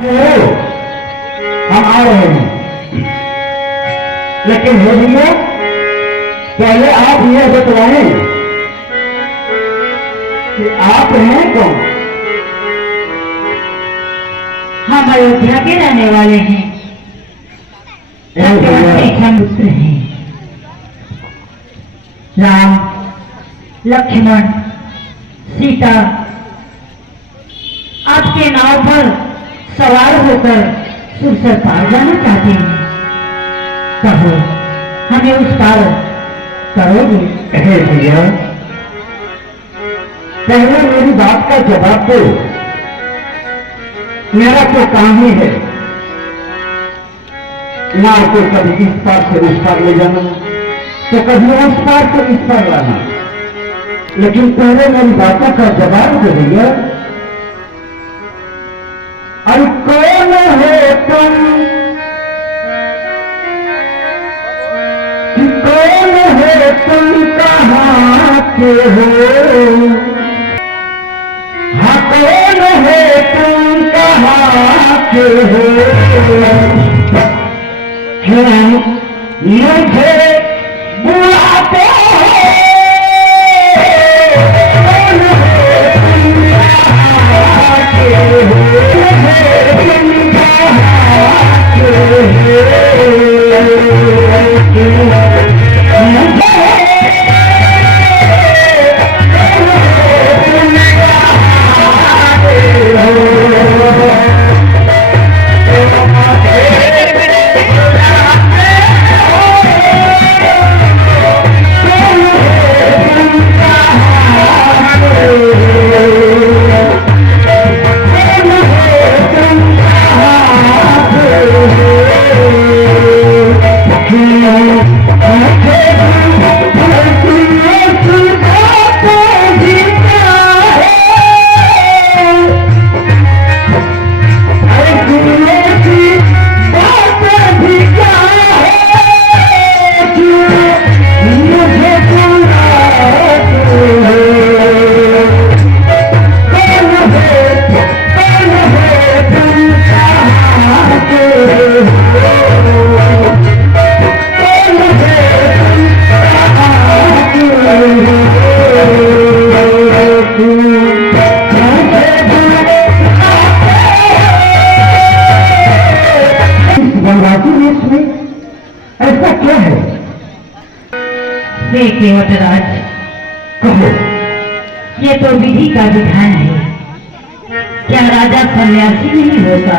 हम आ रहे हैं, लेकिन हे भैया पहले आप यह बतलाएं कि आप हैं कौन? हम अयोध्या के रहने वाले हैं, पुत्र हैं। राम, लक्ष्मण, सीता आपके नाव पर सवार होकर सुरसर पार जाना चाहते हैं। कहो, हमें उस पार करोगे? हे भैया पहले मेरी बात का जवाब दो। मेरा तो काम ही है नाव को कभी इस पार से उस पार ले जाना, तो कभी उस पार से इस पार लाना। लेकिन पहले मेरी बातों का जवाब दो भैया। अरे कौन है तुम, कि कौन है तुम, कहाँ के हो? हाँ कौन है तुम, कहाँ के हो? क्यों मुझे बुलाते हो? कौन है तुम, कहाँ के हो? तुम कहाँ के ऐसा क्या है? हे केवटराज, कहो। ये तो विधि का विधान है। क्या राजा सन्यासी नहीं होता?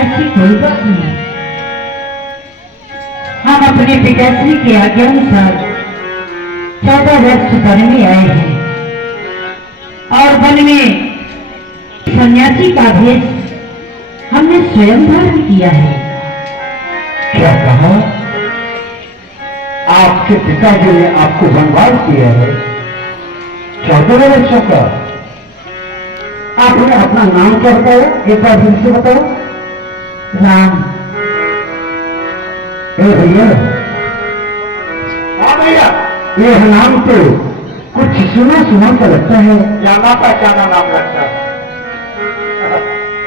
ऐसी कोई बात नहीं। हम अपने पिताश्री के आज्ञानुसार 14 वर्ष वन में आए हैं और वन में सन्यासी का भेष हमने स्वयं धारण किया है। क्या कहा? आपके पिताजी ने आपको वनवास किया है 14 वर्षों का? आपने अपना नाम क्या बताया? एक बार फिर से बताओ। राम। भैया, हाँ भैया, यह नाम तो कुछ सुना सुना सा लगता है। जाना पहचाना नाम लगता है।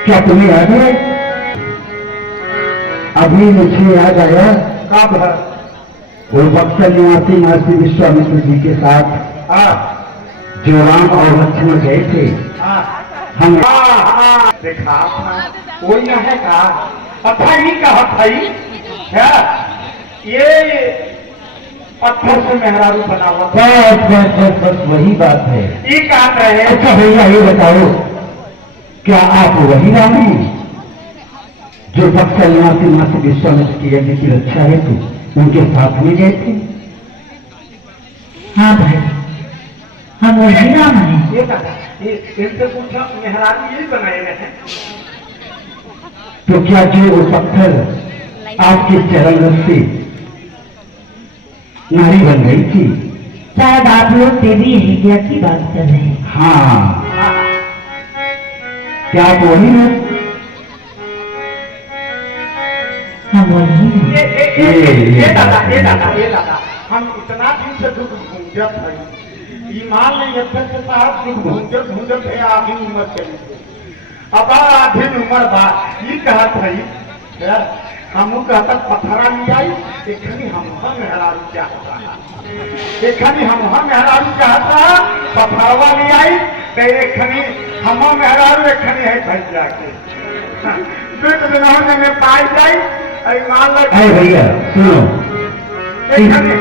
क्या तुम्हें याद है? अभी मुझे याद आया। कब? वो बक्सर निवासी महर्षि विश्वामित्र जी के साथ जो राम और लक्ष्मण गए थे। हम देखा कोई ना है का अथाई का हथाई क्या? ये पत्थर से मेहरारू बना हुआ। बस वही बात है। ये काम रहे। अच्छा भैया ये बताओ, क्या आप वही राम हैं जो बक्सर निवासी महर्षि विश्वामित्र की यज्ञ की रक्षा हेतु उनके साथ में गए थे? हाँ भाई, हम वही राम हैं। ये दादा, इनसे पूछा मेहरारू यही बनाए हैं। तो क्या जो वो पत्थर आपके चरण रस से नारी बन गई थी? शायद आप लोग देवी हत्या की बात कर रहे हैं। हाँ, क्या आप वही हैं? हम वही हैं। ये दादा, हम इतना दिन से दुख भूंजत है। ईमान नहीं अच्छे से साहब दुख भूंजत है। आगे हिम्मत चली अब आधी उम्र बा ये कहत है हमू कहता पथरा ले आई एखनी हम मेहरारू चाहता एखनी हम मेहरारू चाहता पथरवा ले आई तो एखनी हम मेहरारू एखनी है भैया के दूध दिनों में पाई जाई अरे मान लो अरे भैया सुनो, एखनी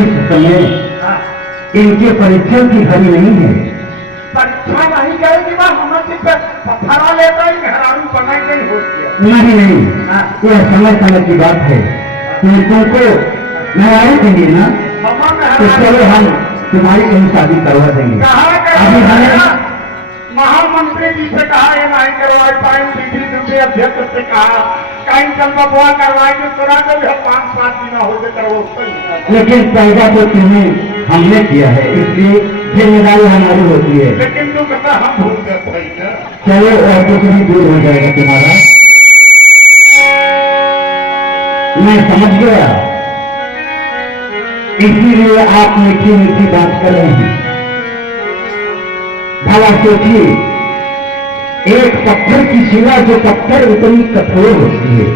इस समय इनके परीक्षा की घड़ी नहीं है। परीक्षा नहीं करेगी बा हम पथरा लेता ही मेहरारू बनाई नहीं होती है। नहीं यह समय की बात है। तुमको मेहरारू देंगे ना तो चलो हम तुम्हारी कहीं शादी करवा देंगे। अभी हमें महामंत्री जी से कहा ये नहीं करवाई पाए, बीजेपी अध्यक्ष से कहा कहीं चल बबुआ करवाएंगे तुरा को भी 5-7 दिन हो गए करवा। लेकिन पैदा तो तुम्हें हमने किया है, इसलिए जिम्मेदारी हमारी होती है। लेकिन तुम कहता हम भूल गए। चलो और कुछ भी दूर हो जाएगा तुम्हारा। मैं समझ गया, इसीलिए आप मीठी मीठी बात कर रहे हैं। भला सोचिए, एक पत्थर की शिला जो पत्थर इतनी कठोर होती है,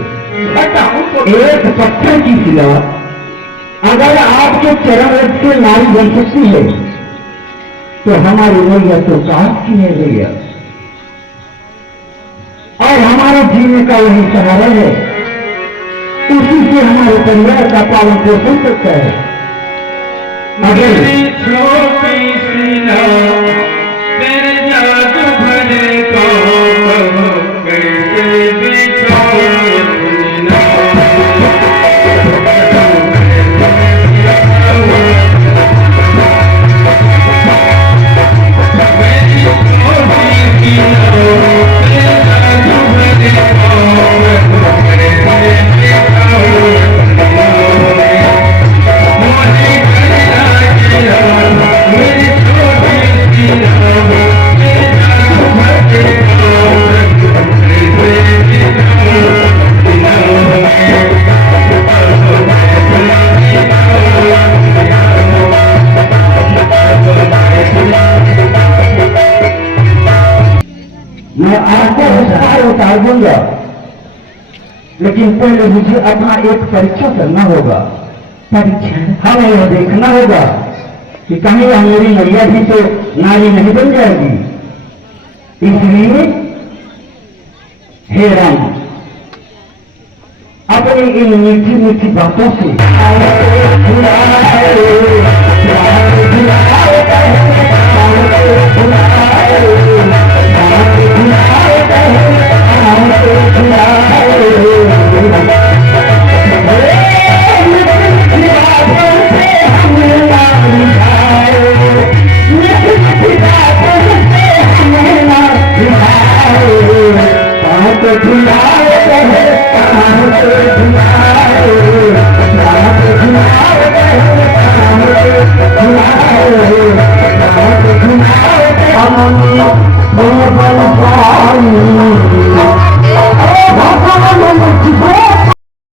एक पत्थर की शिला अगर आपके चरण से नारी बन सकती है तो हमारी मैया तो काट की है भैया, और हमारा जीने का वही सहारा है, उसी से हमारे परिवार का पालन पोषण करता है। अगर छोटी शिला मेरे जादू भरे को कैसे बिछोड़ना, मेरी छोटी शिला मेरे जादू भरे को कैसे बिछोड़ना, मोहे करना किया मेरी छोटी शिला मेरे जादू भरे को कैसे बिछोड़ना। मैं आपको होशियार उतार दूंगा, लेकिन पहले मुझे अपना एक परीक्षा करना होगा। परीक्षा हमें यह देखना होगा कि कहीं यह मेरी मैया भी तो नारी नहीं बन जाएगी। इसलिए हे राम, अपनी इन मीठी मीठी बातों से हम